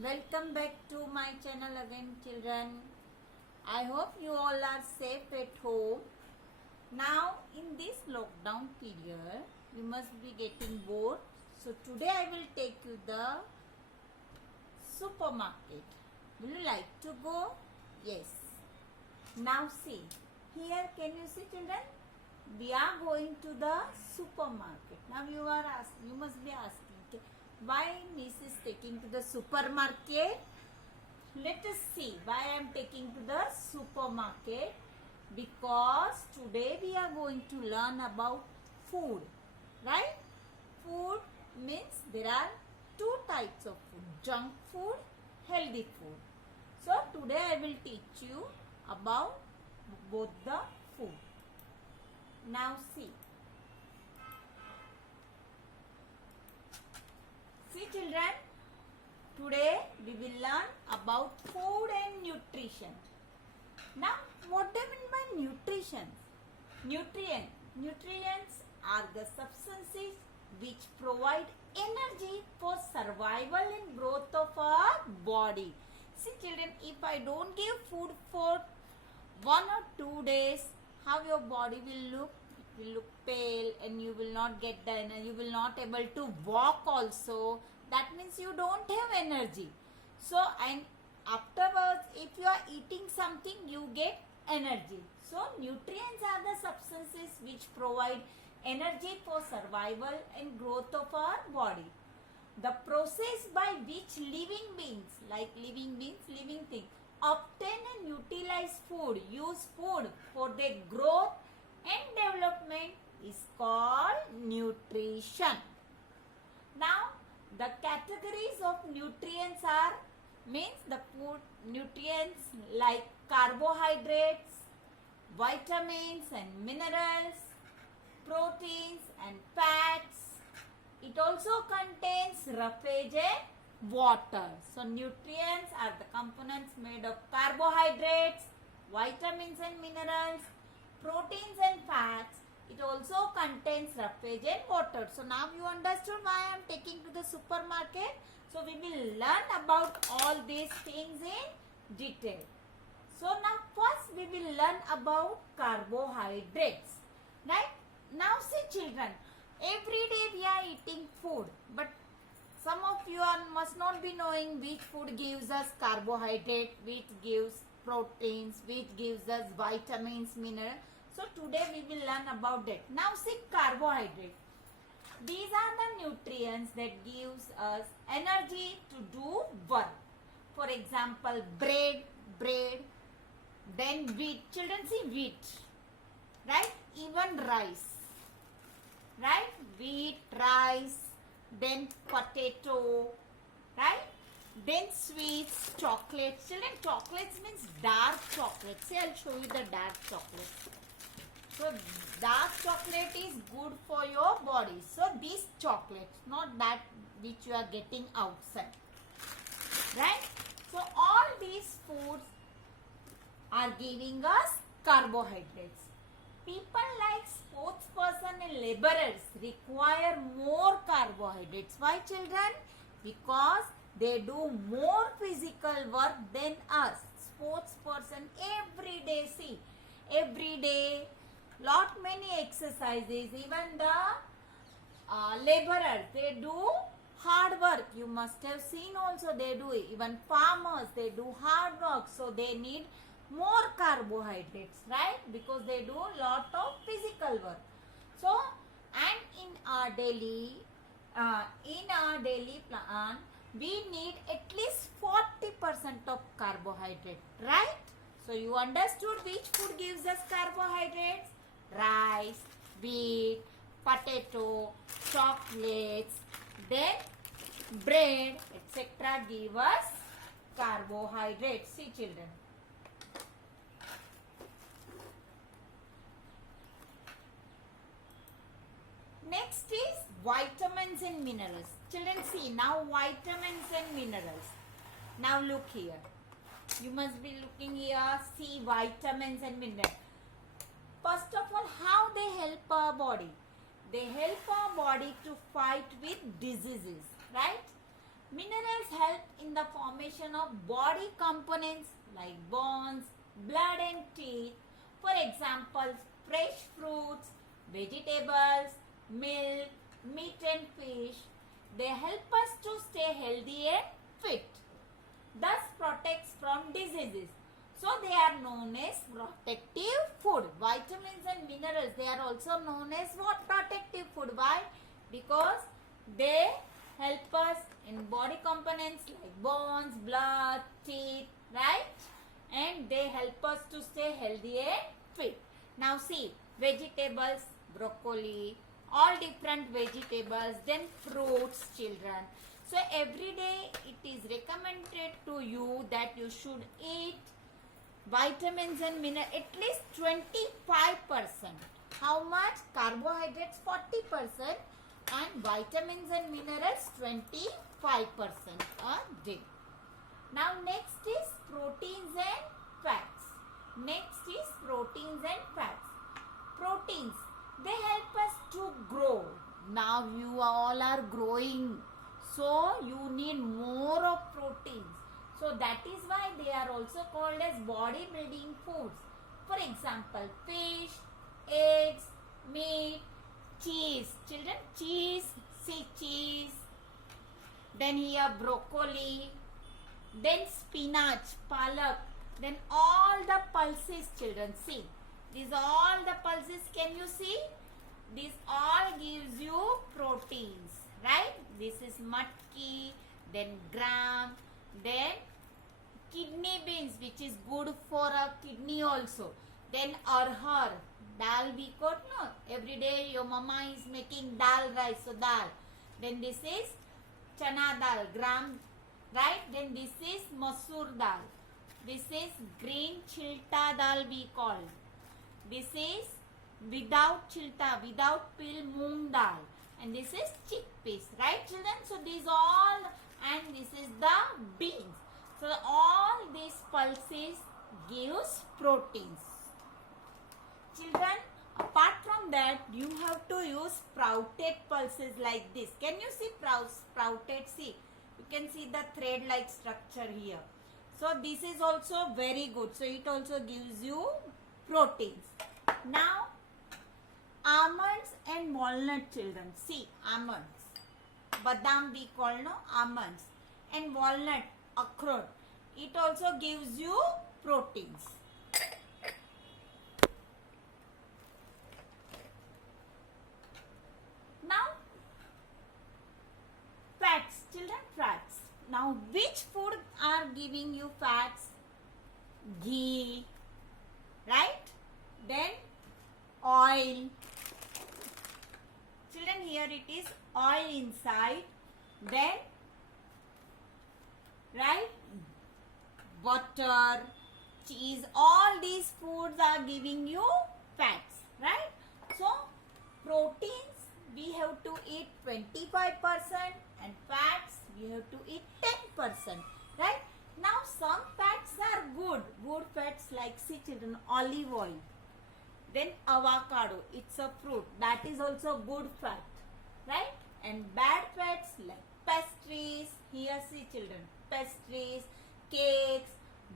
Welcome back to my channel again, children. I hope you all are safe at home. Now in this lockdown period you must be getting bored, so today I will take you the supermarket. Will you like to go? Yes. Now see, here can you see, children? We are going to the supermarket. Now you must be asking, okay, why Miss is taking to the supermarket? Let us see why I am taking to the supermarket. Because today we are going to learn about food, right? Food means there are two types of food: junk food, healthy food. So today I will teach you about both the food. Now see children, today we will learn about food and nutrition. Now what do you mean by nutrition? Nutrients are the substances which provide energy for survival and growth of our body. See children, if I don't give food for 1 or 2 days, how your body will look? It will look pale and you will not get the energy. You will not able to walk also. That means you don't have energy. So and afterwards, if you are eating something, you get energy. So nutrients are the substances which provide energy for survival and growth of our body. The process by which living beings, like living things, obtain and utilize food, use food for their growth and development is called nutrition. Now, the categories of nutrients are, means the food nutrients like carbohydrates, vitamins and minerals, proteins and fats. It also contains roughage and water. So nutrients are the components made of carbohydrates, vitamins and minerals, proteins and fats. It also contains roughage and water. So now you understood why I am taking to the supermarket. So we will learn about all these things in detail. So now first we will learn about carbohydrates. Right? Now see children, every day we are eating food, but some of you must not be knowing which food gives us carbohydrate, which gives proteins, which gives us vitamins, minerals. So today we will learn about that. Now see carbohydrate. These are the nutrients that gives us energy to do work. For example, bread, then wheat. Children see wheat, right? Even rice, right? Wheat, rice, then potato, right? Then sweets, chocolates. Children, chocolates means dark chocolate. See, I'll show you the dark chocolate. So dark chocolate is good for your body. So these chocolates, not that which you are getting outside, right? So all these foods are giving us carbohydrates. People like sportsperson and laborers require more carbohydrates. Why children? Because they do more physical work than us. Sportsperson every day lot many exercises. Even the laborers, they do hard work. You must have seen also they do it. Even farmers, they do hard work. So they need more carbohydrates, right? Because they do lot of physical work. So and in our daily plan, we need at least 40% of carbohydrate, right? So you understood which food gives us carbohydrates? Rice, wheat, potato, chocolates, then bread, etc. give us carbohydrates. See children. Next is vitamins and minerals. Children see now vitamins and minerals. Now look here. You must be looking here. See vitamins and minerals. First of all, how they help our body? They help our body to fight with diseases, right? Minerals help in the formation of body components like bones, blood and teeth. For example, fresh fruits, vegetables, milk, meat and fish. They help us to stay healthy and fit. Thus protects from diseases. So they are known as protective food. Vitamins and minerals, they are also known as what? Protective food. Why? Because they help us in body components like bones, blood, teeth, right? And they help us to stay healthy and fit. Now see, vegetables, broccoli, all different vegetables, then fruits, children. So every day it is recommended to you that you should eat vitamins and minerals at least 25%. How much? Carbohydrates 40% and vitamins and minerals 25% a day. Now next is proteins and fats. Next is proteins and fats. Proteins, they help us to grow. Now you all are growing, so you need more of proteins. So that is why they are also called as body building foods. For example, fish, eggs, meat, cheese. Children, cheese, see cheese. Then here broccoli. Then spinach, palak. Then all the pulses, children. See, these all the pulses. Can you see? This all gives you proteins, right? This is matki, then gram, then kidney beans, which is good for a kidney also. Then arhar, dal we got, no? Every day your mama is making dal rice, so dal. Then this is chana dal, gram, right? Then this is masoor dal. This is green chilta dal we call. This is without chilta, without peel moong dal. And this is chickpeas, right children? So these all, and this is the beans. So all these pulses gives proteins. Children, apart from that, you have to use sprouted pulses like this. Can you see sprouted? See, you can see the thread like structure here. So this is also very good. So it also gives you proteins. Now, almonds and walnut, children. See, almonds. Badam we call, no? Almonds. And walnut, akhroot. It also gives you proteins. Now, fats, children, fats. Now, which food are giving you fats? Ghee, right? Then, oil. Children, here it is oil inside. Then, right? Butter, cheese, all these foods are giving you fats, right? So, proteins we have to eat 25% and fats we have to eat 10%, right? Now, some fats are good fats like, see children, olive oil. Then avocado, it's a fruit, that is also good fat, right? And bad fats like pastries, here see children, pastries, cakes,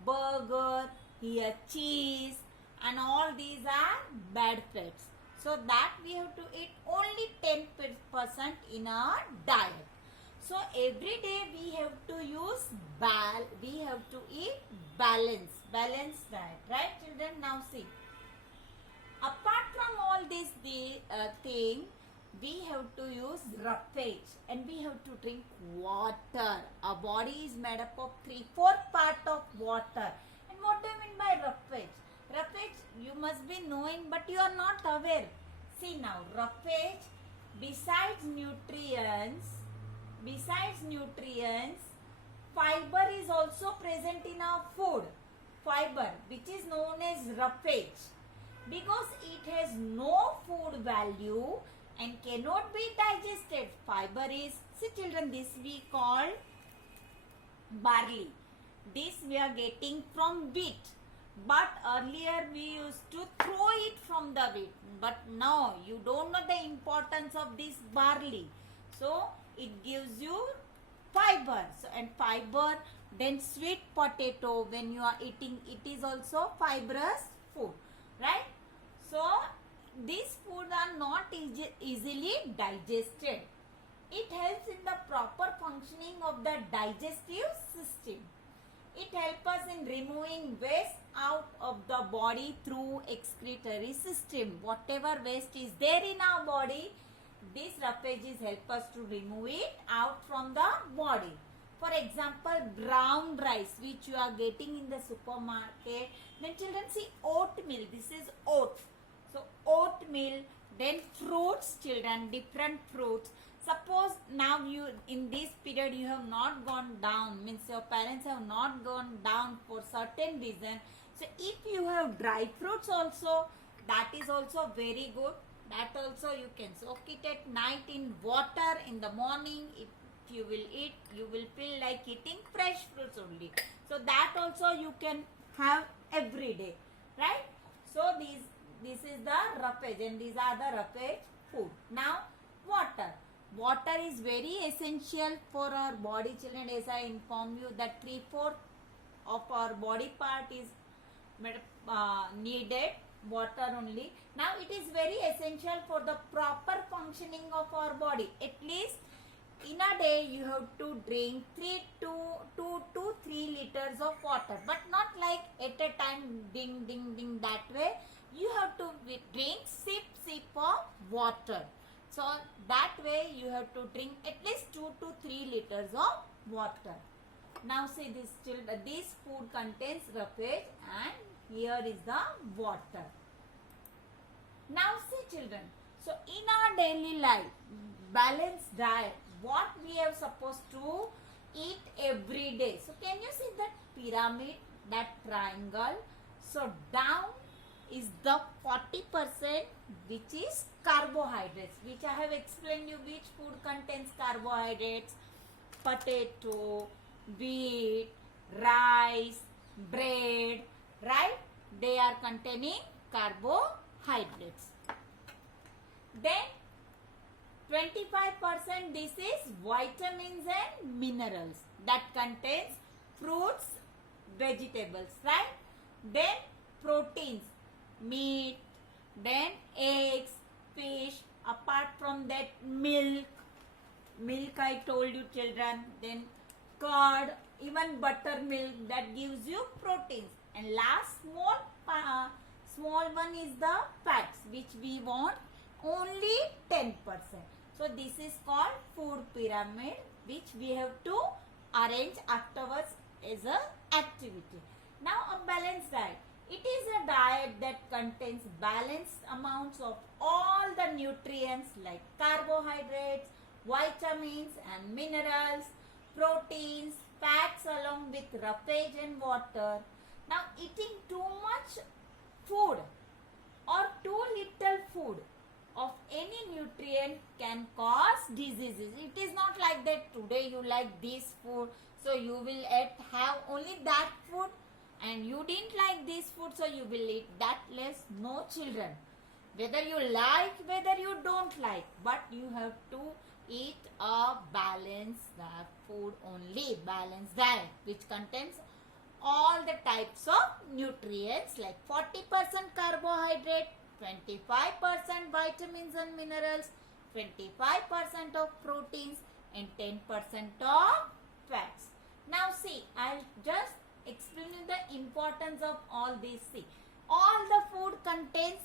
burger, here cheese, and all these are bad fats. So that we have to eat only 10% in our diet. So every day we have to use we have to eat balanced diet, right children? Now see, apart from all this thing, we have to use roughage and we have to drink water. Our body is made up of 3/4 part of water. And what do you mean by roughage? Roughage you must be knowing, but you are not aware. See now, roughage, besides nutrients, fiber is also present in our food. Fiber, which is known as roughage, because it has no food value and cannot be digested. Fiber is, see children, this we call barley. This we are getting from wheat. But earlier we used to throw it from the wheat. But now you don't know the importance of this barley. So it gives you fiber. So, and fiber, then sweet potato, when you are eating, it is also fibrous food, right? So, these foods are not easily digested. It helps in the proper functioning of the digestive system. It helps us in removing waste out of the body through excretory system. Whatever waste is there in our body, these roughages help us to remove it out from the body. For example, brown rice which you are getting in the supermarket. Then children, see oatmeal. This is oat. So oatmeal. Then fruits, children, different fruits. Suppose now you in this period you have not gone down, means your parents have not gone down for certain reason. So if you have dry fruits also, that is also very good. That also you can soak it at night in water. In the morning, if you will eat, you will feel like eating fresh fruits only. So that also you can have every day, right? So this is the roughage, and these are the roughage food. Now water. Water is very essential for our body, children. As I inform you that 3/4 of our body part is needed water only. Now it is very essential for the proper functioning of our body. At least in a day you have to drink 2 to 3 liters of water, but not like at a time ding ding ding that way. You have to drink sip of water. So that way you have to drink at least 2 to 3 liters of water. Now see this food contains roughage, and here is the water. Now see children, so in our daily life, balanced diet, what we are supposed to eat every day. So can you see that pyramid, that triangle? So down is the 40% which is carbohydrates, which I have explained you which food contains carbohydrates. Potato, wheat, rice, bread, right? They are containing carbohydrates. Then 25% this is vitamins and minerals that contains fruits, vegetables, right? Then proteins, meat, then eggs, fish, apart from that milk I told you children, then curd, even buttermilk, that gives you proteins. And last small one is the fats, which we want only 10%. So this is called food pyramid, which we have to arrange afterwards as a activity. Now a balanced diet. It is a diet that contains balanced amounts of all the nutrients like carbohydrates, vitamins and minerals, proteins, fats along with roughage and water. Now eating too much food or too little food of any nutrient can cause diseases. It is not like that today you like this food, so you will have only that food, and you didn't like this food, so you will eat that less. No children. Whether you like, whether you don't like, but you have to eat a balanced food only, balanced diet, which contains all the types of nutrients like 40% carbohydrate, 25% vitamins and minerals, 25% of proteins, and 10% of fats. Now see, I'll just explain you the importance of all these. See, all the food contains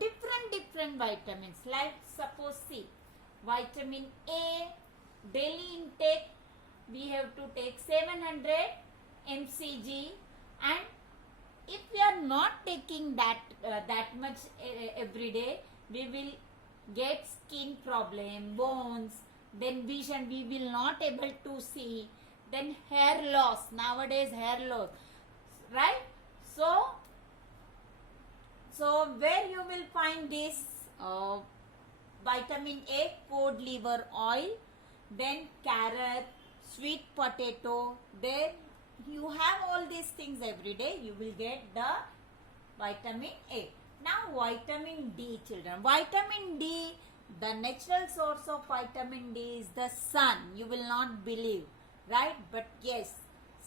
different vitamins. Like suppose see, vitamin A, daily intake we have to take 700 mcg, and if we are not taking that much every day, we will get skin problem, bones, then vision, we will not able to see, then hair loss, nowadays hair loss, right? So where you will find this vitamin A, cod liver oil, then carrot, sweet potato, then you have all these things every day, you will get the vitamin A. Now vitamin D children. Vitamin D, the natural source of vitamin D is the sun. You will not believe. right? But yes,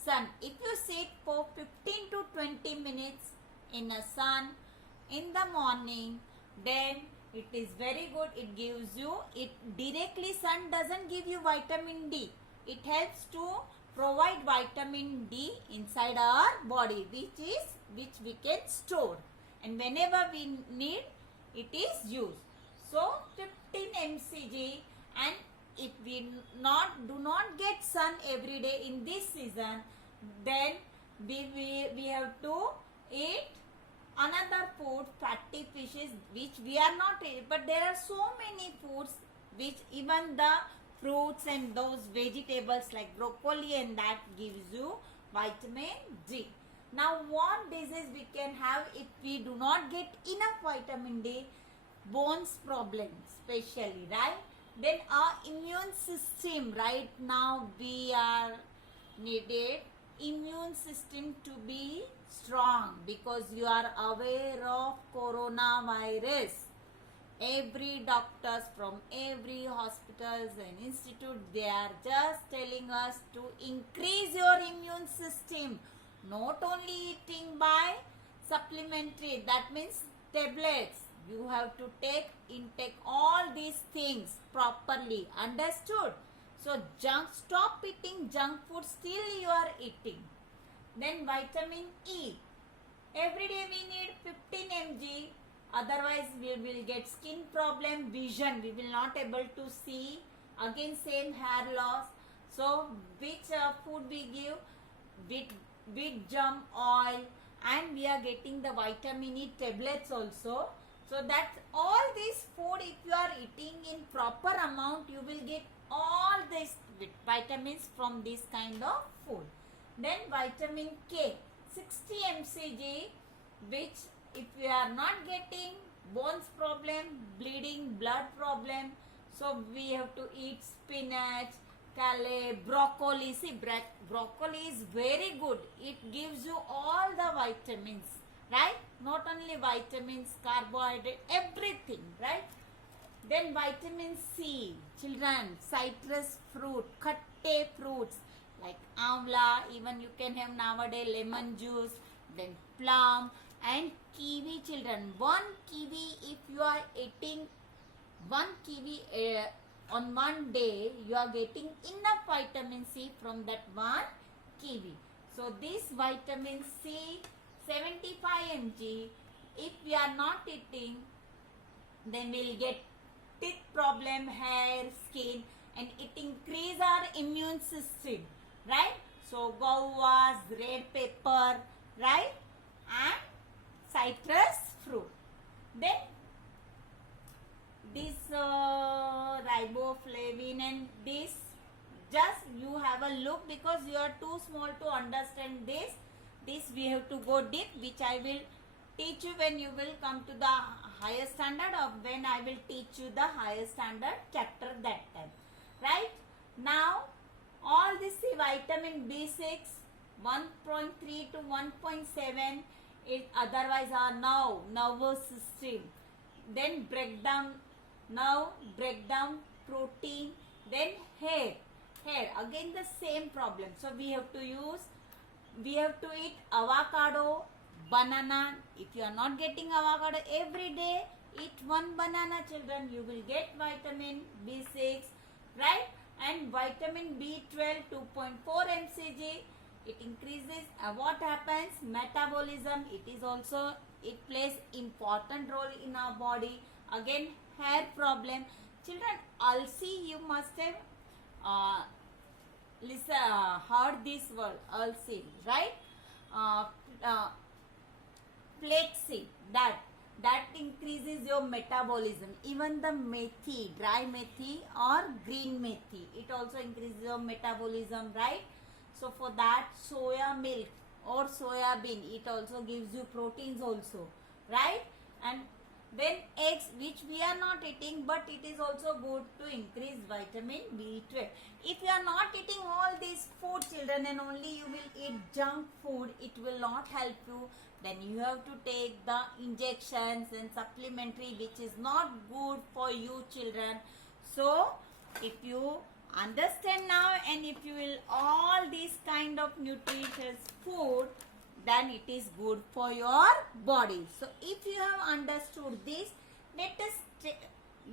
sun, if you sit for 15 to 20 minutes in a sun in the morning, then it is very good. It gives you, it directly, sun doesn't give you vitamin D. It helps to provide vitamin D inside our body, which we can store, and whenever we need, it is used. So 15 mcg, and if we do not get sun every day in this season, then we have to eat another food, fatty fishes, which we are not eating. But there are so many foods which even the fruits and those vegetables like broccoli and that gives you vitamin D. Now what disease we can have if we do not get enough vitamin D? Bones problem especially, right? Then our immune system, right now we are needed immune system to be strong, because you are aware of coronavirus. Every doctors from every hospitals and institute, they are just telling us to increase your immune system, not only eating by supplementary, that means tablets. You have to intake all these things properly, understood? So stop eating junk food, still you are eating. Then vitamin E, every day we need 15 mg, otherwise we will get skin problem, vision, we will not able to see, again same hair loss. So which food we give? Wheat germ oil, and we are getting the vitamin E tablets also. So that all this food, if you are eating in proper amount, you will get all these vitamins from this kind of food. Then vitamin K, 60 mcg, which if we are not getting, bones problem, bleeding, blood problem, so we have to eat spinach, kale, broccoli. See, broccoli is very good. It gives you all the vitamins, right? Not only vitamins, carbohydrate, everything, right? Then vitamin C, children, citrus fruit, khatte fruits like amla, even you can have nowadays lemon juice, then plum and kiwi, children. One kiwi, if you are eating one kiwi on one day, you are getting enough vitamin C from that one kiwi. So this vitamin C, 75 mg, if we are not eating, then we will get teeth problem, hair, skin, and it increase our immune system, right? So guavas, red pepper, right? And citrus fruit. Then this riboflavin and this, just you have a look, because you are too small to understand this. This we have to go deep, which I will teach you when you will come to the higher standard, or when I will teach you the higher standard chapter that time, right? Now all this vitamin B6, 1.3 to 1.7, it otherwise are now nervous system. Then breakdown protein. Then hair, again the same problem. So we have to eat avocado, banana. If you are not getting avocado every day, eat one banana, children. You will get vitamin B6, right? And vitamin B12, 2.4 mcg. It increases what happens? Metabolism. It plays important role in our body. Again, hair problem. Children, ulcer, you must have heard this word, ulcer, right? Flaxseed, that increases your metabolism. Even the methi, dry methi or green methi, it also increases your metabolism, right? So for that, soya milk or soya bean, it also gives you proteins also, right? And then eggs, which we are not eating, but it is also good to increase vitamin B12. If you are not eating all these food, children, and only you will eat junk food, it will not help you. Then you have to take the injections and supplementary, which is not good for you, children. So if you understand now, and if you will all these kind of nutritious food, then it is good for your body. So if you have understood this, let us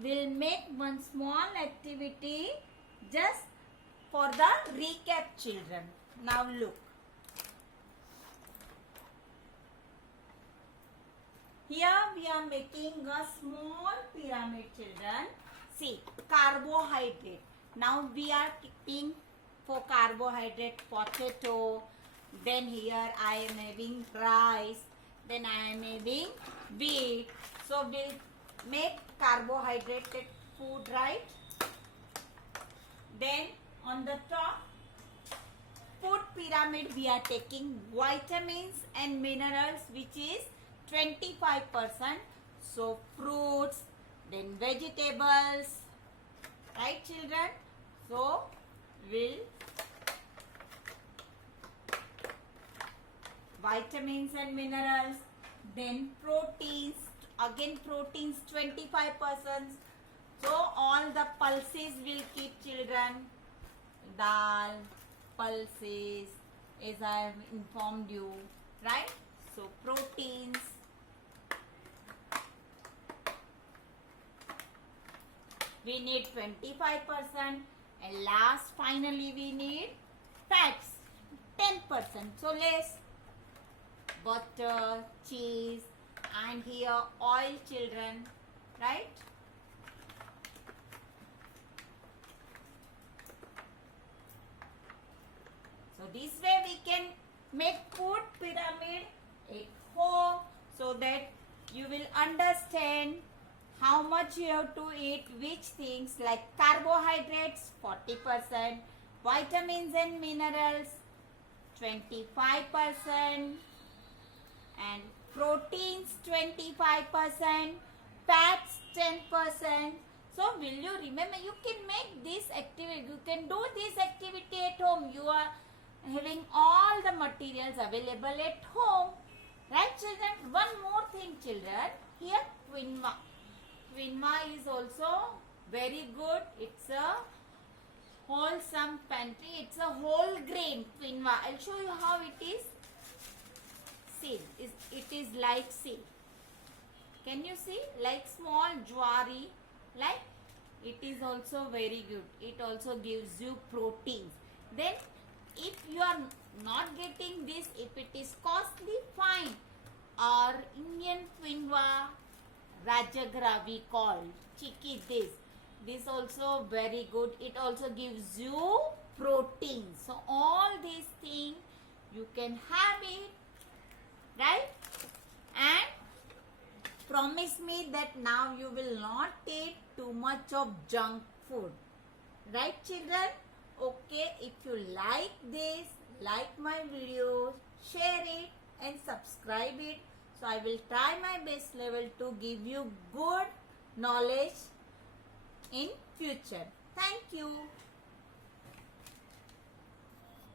will make one small activity just for the recap, children. Now look. Here we are making a small pyramid, children. See, carbohydrate. Now we are keeping for carbohydrate potato. Then here I am having rice. Then I am having wheat. So we'll make carbohydrated food, right? Then on the top food pyramid we are taking vitamins and minerals, which is 25%. So fruits, then vegetables, right children? So will vitamins and minerals, then proteins, again proteins 25%. So all the pulses will keep, children. Dal, pulses, as I have informed you, right? So proteins, we need 25%, and last finally we need fats 10%. So less butter, cheese, and here oil, children, right? So this way we can make food pyramid at home, so that you will understand how much you have to eat, which things, like carbohydrates 40%, vitamins and minerals 25%, and proteins 25%, fats 10%. So will you remember? You can make this activity, you can do this activity at home. You are having all the materials available at home, right children? One more thing, children, here quinoa. Quinoa is also very good. It's a wholesome pantry. It's a whole grain quinoa. I'll show you how it is. See, it is like, see, can you see, like small jwari, like it is also very good. It also gives you proteins. Then if you are not getting this, if it is costly, fine. Or Indian quinoa, Rajagra we call, chicky this also very good. It also gives you protein. So all these things you can have it, right? And promise me that now you will not take too much of junk food, right children? Okay, if you like this, like my videos, share it and subscribe it. So I will try my best level to give you good knowledge in future. Thank you.